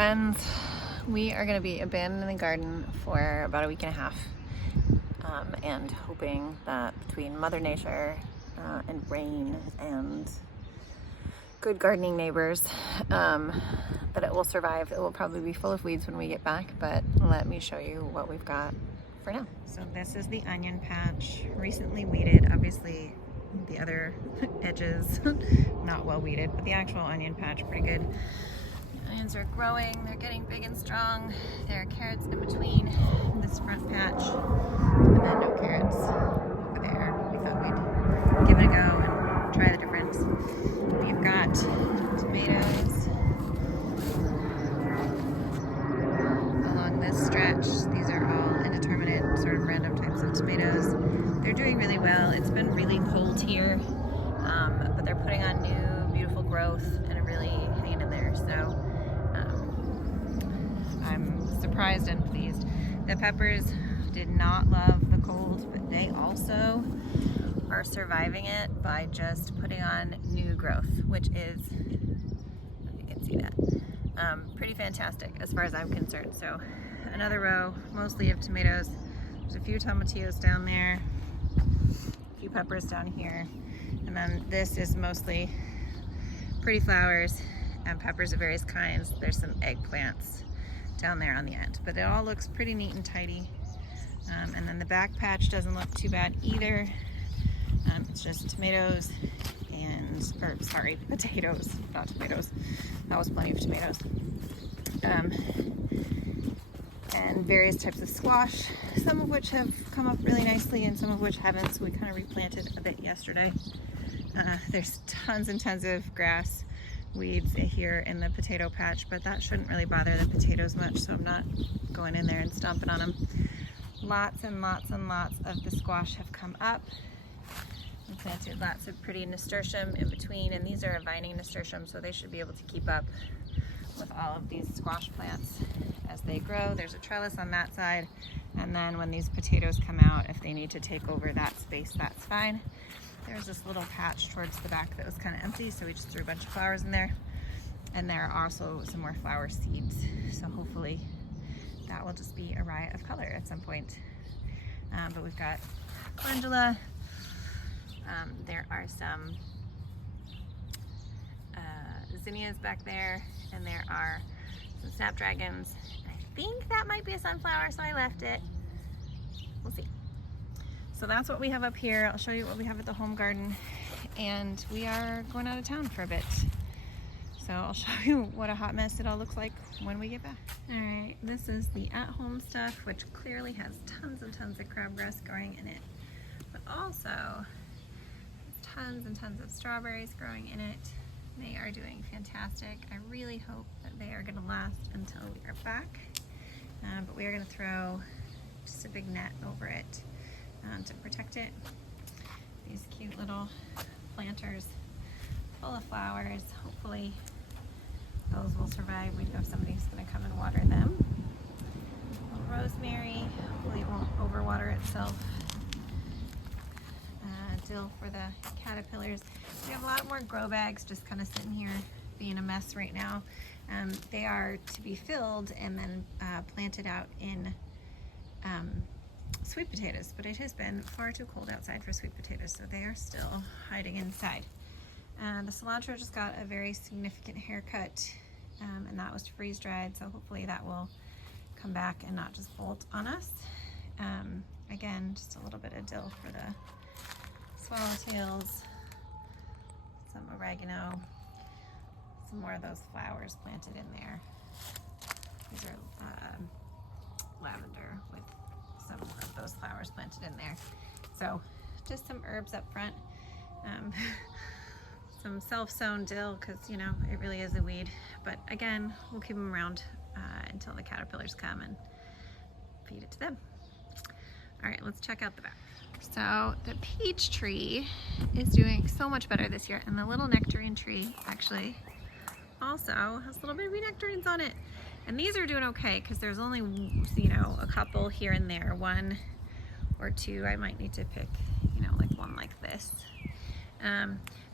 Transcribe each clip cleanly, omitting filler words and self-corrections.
friends. We are going to be abandoning the garden for about a week and a half, and hoping that between Mother Nature and rain and good gardening neighbors, that it will survive. It will probably be full of weeds when we get back, but let me show you what we've got for now. So this is the onion patch, recently weeded. Obviously the other edges not well weeded, but the actual onion patch pretty good. The onions are growing, they're getting big and strong. There are carrots in between this front patch, and then no carrots over there. We thought we'd give it a go and try the difference. We've got tomatoes along this stretch. These are all indeterminate, sort of random types of tomatoes. They're doing really well. It's been really cold here, but they're putting on new, beautiful growth and are really hanging in there. So I'm surprised and pleased. The peppers did not love the cold, but they also are surviving it by just putting on new growth, which is, if you can see that, pretty fantastic as far as I'm concerned. So another row, mostly of tomatoes. There's a few tomatillos down there, a few peppers down here, and then this is mostly pretty flowers and peppers of various kinds. There's some eggplants down there on the end, but it all looks pretty neat and tidy. And then the back patch doesn't look too bad either. It's just tomatoes and, or sorry, potatoes, not tomatoes. That was plenty of tomatoes. And various types of squash, some of which have come up really nicely and some of which haven't, so we kind of replanted a bit yesterday. There's tons and tons of grass weeds here in the potato patch, but that shouldn't really bother the potatoes much, so I'm not going in there and stomping on them. Lots and lots and lots of the squash have come up. We planted lots of pretty nasturtium in between, and these are a vining nasturtium, so they should be able to keep up with all of these squash plants as they grow. There's a trellis on that side, and then when these potatoes come out, if they need to take over that space, that's fine. There's this little patch towards the back that was kind of empty, so we just threw a bunch of flowers in there. And there are also some more flower seeds, so hopefully that will just be a riot of color at some point. But we've got calendula. There are some zinnias back there, and there are some snapdragons. I think that might be a sunflower, so I left it. We'll see. So that's what we have up here. I'll show you what we have at the home garden, and we are going out of town for a bit. So I'll show you what a hot mess it all looks like when we get back. All right, this is the at-home stuff, which clearly has tons and tons of crabgrass growing in it, but also tons and tons of strawberries growing in it. They are doing fantastic. I really hope that they are gonna last until we are back, but we are gonna throw just a big net over it to protect it. These cute little planters full of flowers. Hopefully those will survive. We do have somebody who's going to come and water them. Little rosemary, hopefully it won't overwater itself. Dill for the caterpillars. We have a lot more grow bags just kind of sitting here being a mess right now. They are to be filled and then planted out in sweet potatoes, but it has been far too cold outside for sweet potatoes, so they are still hiding inside. The cilantro just got a very significant haircut, and that was freeze dried, so hopefully that will come back and not just bolt on us. Again, just a little bit of dill for the swallowtails, some oregano, some more of those flowers planted in there. These are lavender with some of those flowers planted in there. So just some herbs up front. Some self-sown dill, because you know it really is a weed, but again we'll keep them around until the caterpillars come and feed it to them. All right, let's check out the back. So the peach tree is doing so much better this year, and the little nectarine tree actually also has little baby nectarines on it, and these are doing okay because there's only, you know, a couple here and there, one or two. I might need to pick, you know, like one like this.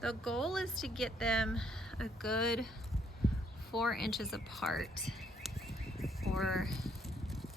The goal is to get them a good 4 inches apart or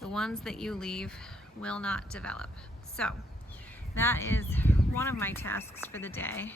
the ones that you leave will not develop. So that is one of my tasks for the day,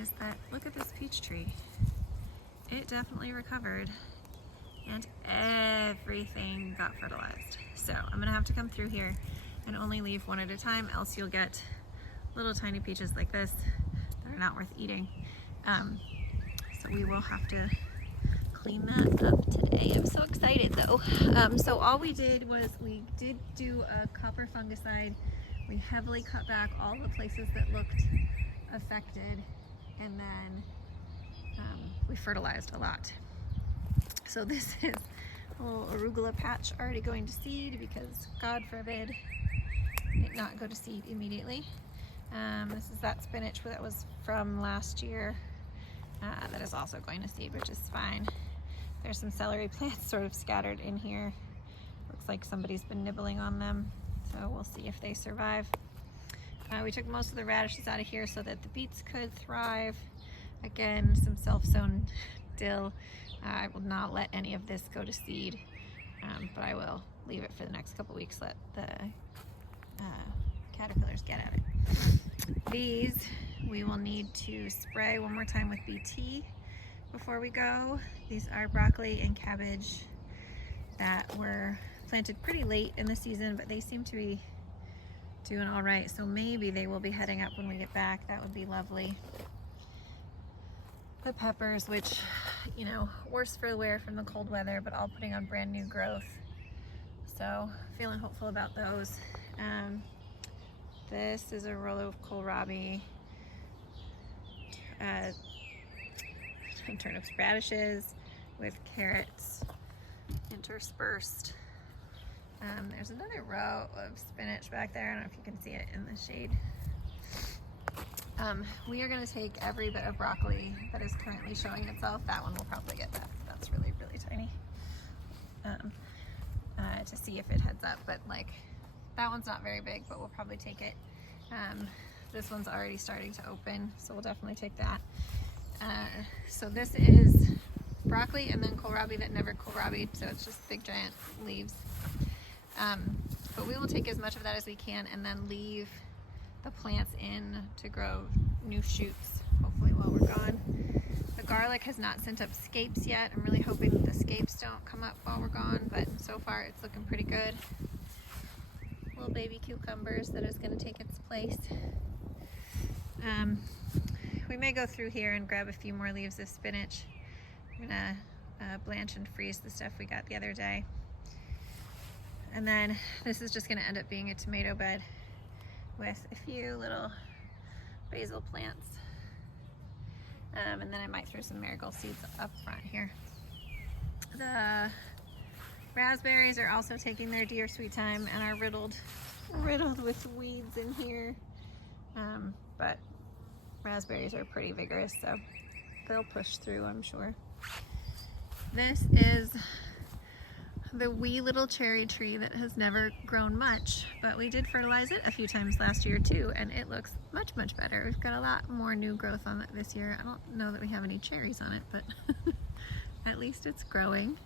is that, look at this peach tree. It definitely recovered and everything got fertilized. So I'm gonna have to come through here and only leave one at a time, else you'll get little tiny peaches like this that are not worth eating. So we will have to clean that up today. I'm so excited though. So all we did was we did do a copper fungicide. We heavily cut back all the places that looked affected, and then we fertilized a lot. So this is a little arugula patch already going to seed, because God forbid it not go to seed immediately. This is that spinach that was from last year that is also going to seed, which is fine. There's some celery plants sort of scattered in here. Looks like somebody's been nibbling on them, so we'll see if they survive. We took most of the radishes out of here so that the beets could thrive. Again, some self-sown dill. I will not let any of this go to seed, but I will leave it for the next couple weeks, let the caterpillars get at it. These we will need to spray one more time with BT before we go. These are broccoli and cabbage that were planted pretty late in the season, but they seem to be doing all right, so maybe they will be heading up when we get back. That would be lovely. The peppers, which, you know, worse for the wear from the cold weather, but all putting on brand new growth, so feeling hopeful about those. This is a row of kohlrabi, turnip radishes with carrots interspersed. There's another row of spinach back there. I don't know if you can see it in the shade. We are going to take every bit of broccoli that is currently showing itself. That one will probably get back. That's really, really tiny. To see if it heads up, but like that one's not very big, but we'll probably take it. This one's already starting to open, so we'll definitely take that. So this is broccoli and then kohlrabi that never kohlrabied, so it's just big giant leaves. But we will take as much of that as we can and then leave the plants in to grow new shoots, hopefully while we're gone. The garlic has not sent up scapes yet. I'm really hoping that the scapes don't come up while we're gone, but so far it's looking pretty good. Little baby cucumbers that is going to take its place. We may go through here and grab a few more leaves of spinach. I'm gonna blanch and freeze the stuff we got the other day. And then this is just gonna end up being a tomato bed with a few little basil plants. And then I might throw some marigold seeds up front here. The raspberries are also taking their dear sweet time and are riddled with weeds in here. But raspberries are pretty vigorous, so they'll push through, I'm sure. This is the wee little cherry tree that has never grown much, but we did fertilize it a few times last year too, and it looks much, much better. We've got a lot more new growth on it this year. I don't know that we have any cherries on it, but at least it's growing.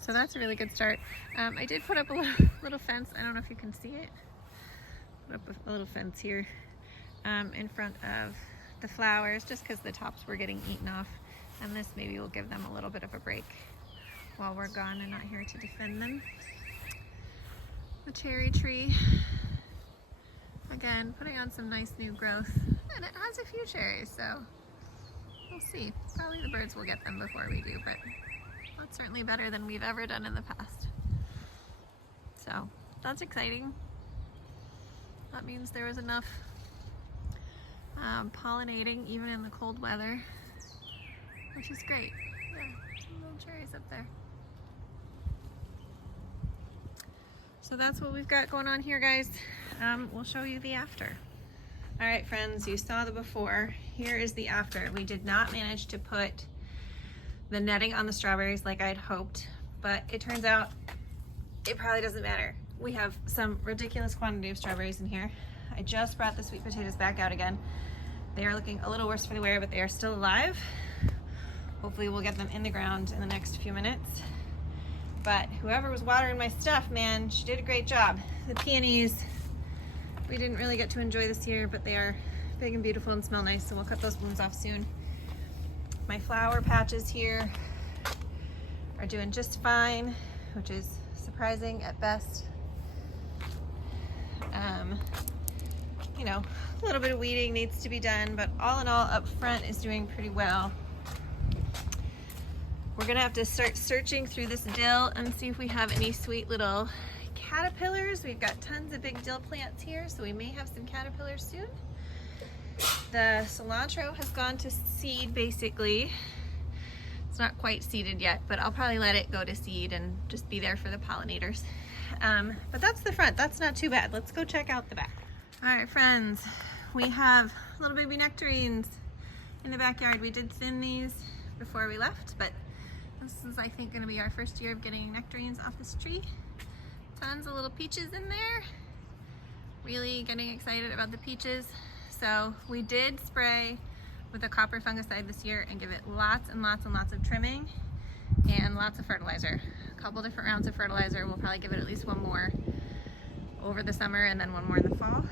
So that's a really good start. I did put up a little fence. I don't know if you can see it. Put up a little fence here in front of the flowers, just because the tops were getting eaten off, and this maybe will give them a little bit of a break while we're gone and not here to defend them. The cherry tree, again, putting on some nice new growth, and it has a few cherries, so we'll see. Probably the birds will get them before we do, but that's certainly better than we've ever done in the past. So that's exciting. That means there was enough pollinating even in the cold weather, which is great. Yeah, some little cherries up there. So that's what we've got going on here, guys. We'll show you the after. All right, friends, you saw the before. Here is the after. We did not manage to put the netting on the strawberries like I'd hoped, but it turns out it probably doesn't matter. We have some ridiculous quantity of strawberries in here. I just brought the sweet potatoes back out again. They are looking a little worse for the wear, but they are still alive. Hopefully we'll get them in the ground in the next few minutes. But whoever was watering my stuff, man, she did a great job. The peonies, we didn't really get to enjoy this year, but they are big and beautiful and smell nice, so we'll cut those blooms off soon. My flower patches here are doing just fine, which is surprising at best. You know, a little bit of weeding needs to be done, but all in all, up front is doing pretty well. We're gonna have to start searching through this dill and see if we have any sweet little caterpillars. We've got tons of big dill plants here, so we may have some caterpillars soon. The cilantro has gone to seed, basically. It's not quite seeded yet, but I'll probably let it go to seed and just be there for the pollinators. But that's the front. That's not too bad. Let's go check out the back. All right, friends, we have little baby nectarines in the backyard. We did thin these before we left, but this is, I think, gonna be our first year of getting nectarines off this tree. Tons of little peaches in there. Really getting excited about the peaches. So we did spray with a copper fungicide this year and give it lots and lots and lots of trimming and lots of fertilizer. A couple different rounds of fertilizer. We'll probably give it at least one more over the summer and then one more in the fall.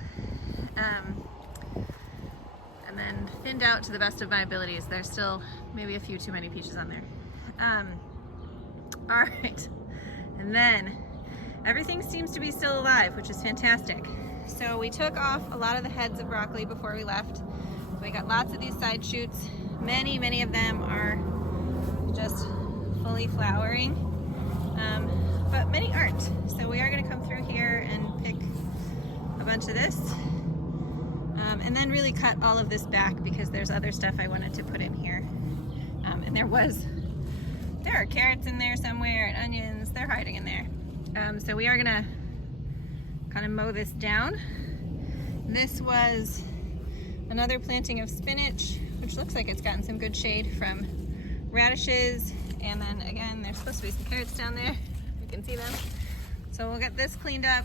And then thinned out to the best of my abilities. There's still maybe a few too many peaches on there. All right, and then everything seems to be still alive, which is fantastic. So we took off a lot of the heads of broccoli before we left. So we got lots of these side shoots. Many of them are just fully flowering, but many aren't. So we are gonna come through here and pick a bunch of this, and then really cut all of this back because there's other stuff I wanted to put in here. And there are carrots in there somewhere and onions, they're hiding in there. So we are gonna kind of mow this down. This was another planting of spinach, which looks like it's gotten some good shade from radishes. And then again, there's supposed to be some carrots down there. You can see them. So we'll get this cleaned up.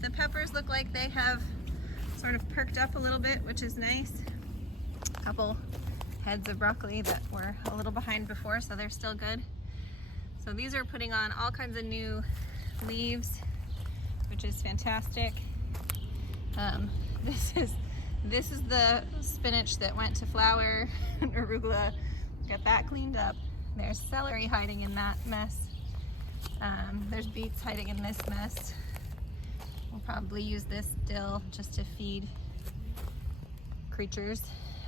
The peppers look like they have sort of perked up a little bit, which is nice. A couple heads of broccoli that were a little behind before, so they're still good. So these are putting on all kinds of new leaves, which is fantastic. This is the spinach that went to flower and arugula. Get that cleaned up. There's celery hiding in that mess. There's beets hiding in this mess. We'll probably use this dill just to feed creatures.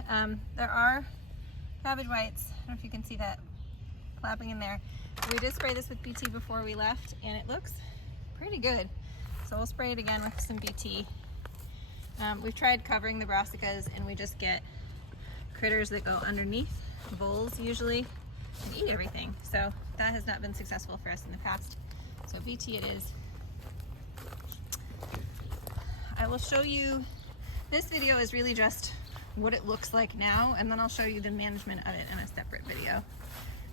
There are cabbage whites. I don't know if you can see that clapping in there. We did spray this with BT before we left and it looks pretty good. So we'll spray it again with some BT. We've tried covering the brassicas and we just get critters that go underneath bowls usually and eat everything. So that has not been successful for us in the past. So BT it is. I will show you, this video is really just what it looks like now, and then I'll show you the management of it in a separate video.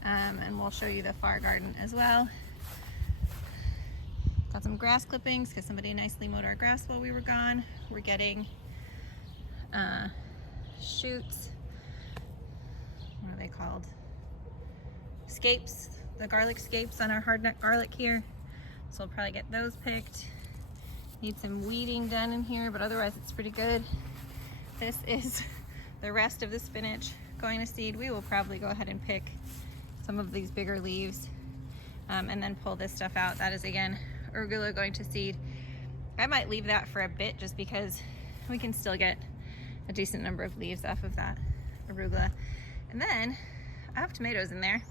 And we'll show you the far garden as well. Got some grass clippings because somebody nicely mowed our grass while we were gone. We're getting shoots. What are they called? Scapes, the garlic scapes on our hardneck garlic here. So we'll probably get those picked. Need some weeding done in here, but otherwise it's pretty good. This is the rest of the spinach going to seed. We will probably go ahead and pick some of these bigger leaves and then pull this stuff out. That is again arugula going to seed. I might leave that for a bit just because we can still get a decent number of leaves off of that arugula. And then I have tomatoes in there.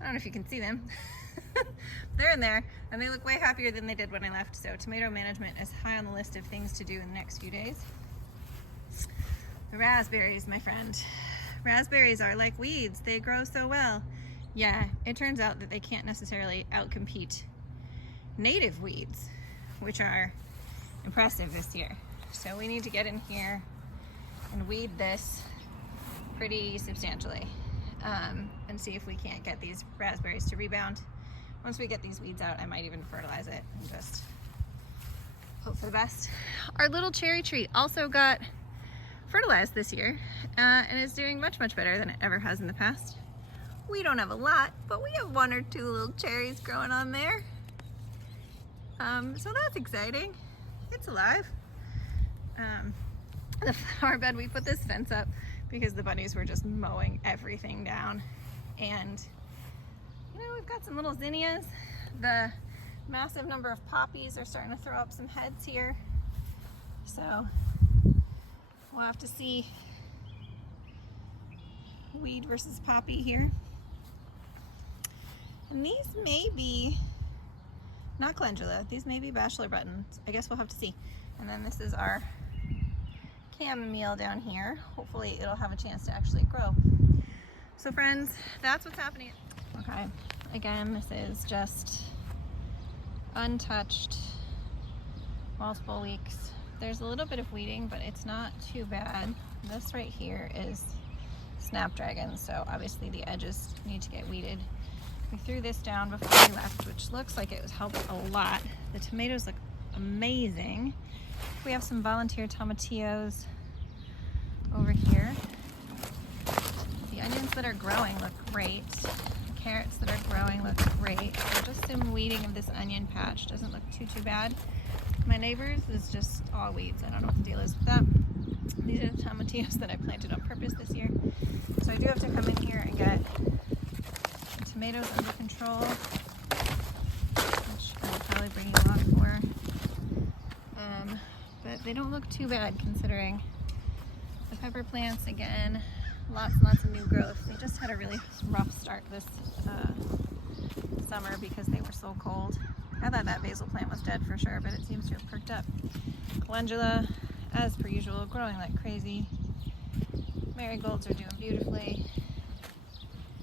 I don't know if you can see them. They're in there and they look way happier than they did when I left. So tomato management is high on the list of things to do in the next few days. The raspberries, my friend. Raspberries are like weeds. They grow so well. Yeah, it turns out that they can't necessarily outcompete native weeds, which are impressive this year. So we need to get in here and weed this pretty substantially and see if we can't get these raspberries to rebound. Once we get these weeds out, I might even fertilize it and just hope for the best. Our little cherry tree also got fertilized this year and is doing much better than it ever has in the past. We don't have a lot, but we have 1 or 2 little cherries growing on there. So that's exciting. It's alive. The flower bed, we put this fence up because the bunnies were just mowing everything down. And you know, we've got some little zinnias. The massive number of poppies are starting to throw up some heads here. So we'll have to see weed versus poppy here. And these may be not calendula, these may be bachelor buttons. I guess we'll have to see. And then this is our chamomile down here. Hopefully it'll have a chance to actually grow. So friends, that's what's happening. Okay, again, this is just untouched, multiple weeks. There's a little bit of weeding, but it's not too bad. This right here is snapdragon, so obviously the edges need to get weeded. We threw this down before we left, which looks like it was helped a lot. The tomatoes look amazing. We have some volunteer tomatillos over here. The onions that are growing look great. The carrots that are growing look great. So just some weeding of this onion patch doesn't look too bad. My neighbor's is just all weeds. I don't know what the deal is with that. These are the tomatillos that I planted on purpose this year. So I do have to come in here and get the tomatoes under control, which I'll probably bring you along for. But they don't look too bad considering the pepper plants, again, lots and lots of new growth. They just had a really rough start this summer because they were so cold. I thought that basil plant was dead for sure, but it seems to have perked up. Calendula, as per usual, growing like crazy. Marigolds are doing beautifully.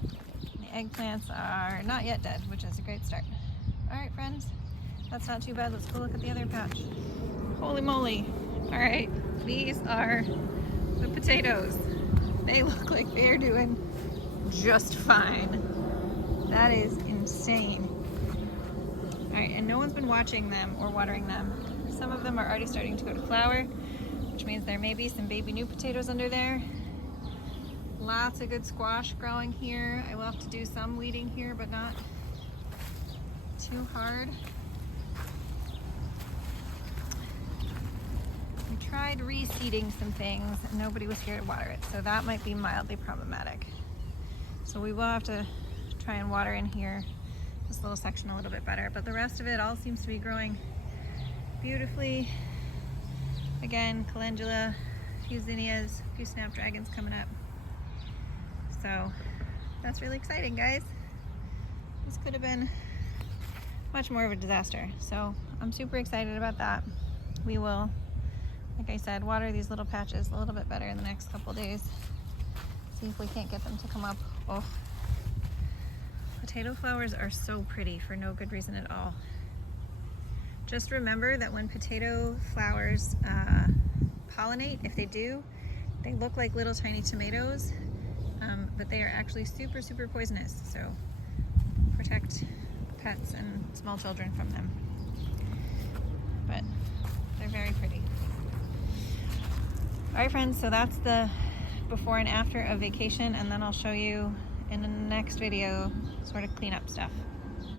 The eggplants are not yet dead, which is a great start. All right, friends, that's not too bad. Let's go look at the other patch. Holy moly. All right, these are the potatoes. They look like they're doing just fine. That is insane. All right, and no one's been watching them or watering them. Some of them are already starting to go to flower, which means there may be some baby new potatoes under there. Lots of good squash growing here. I will have to do some weeding here, but not too hard. We tried reseeding some things and nobody was here to water it, so that might be mildly problematic. So we will have to try and water in here, this little section a little bit better, but the rest of it all seems to be growing beautifully. Again, calendula, a few zinnias, a few snapdragons coming up. So that's really exciting, guys. This could have been much more of a disaster. So I'm super excited about that. We will, like I said, water these little patches a little bit better in the next couple days. See if we can't get them to come up. Oh, potato flowers are so pretty for no good reason at all. Just remember that when potato flowers pollinate, if they do, they look like little tiny tomatoes, but they are actually super, super poisonous. So protect pets and small children from them. But they're very pretty. All right, friends, so that's the before and after of vacation, and then I'll show you in the next video sort of cleanup stuff.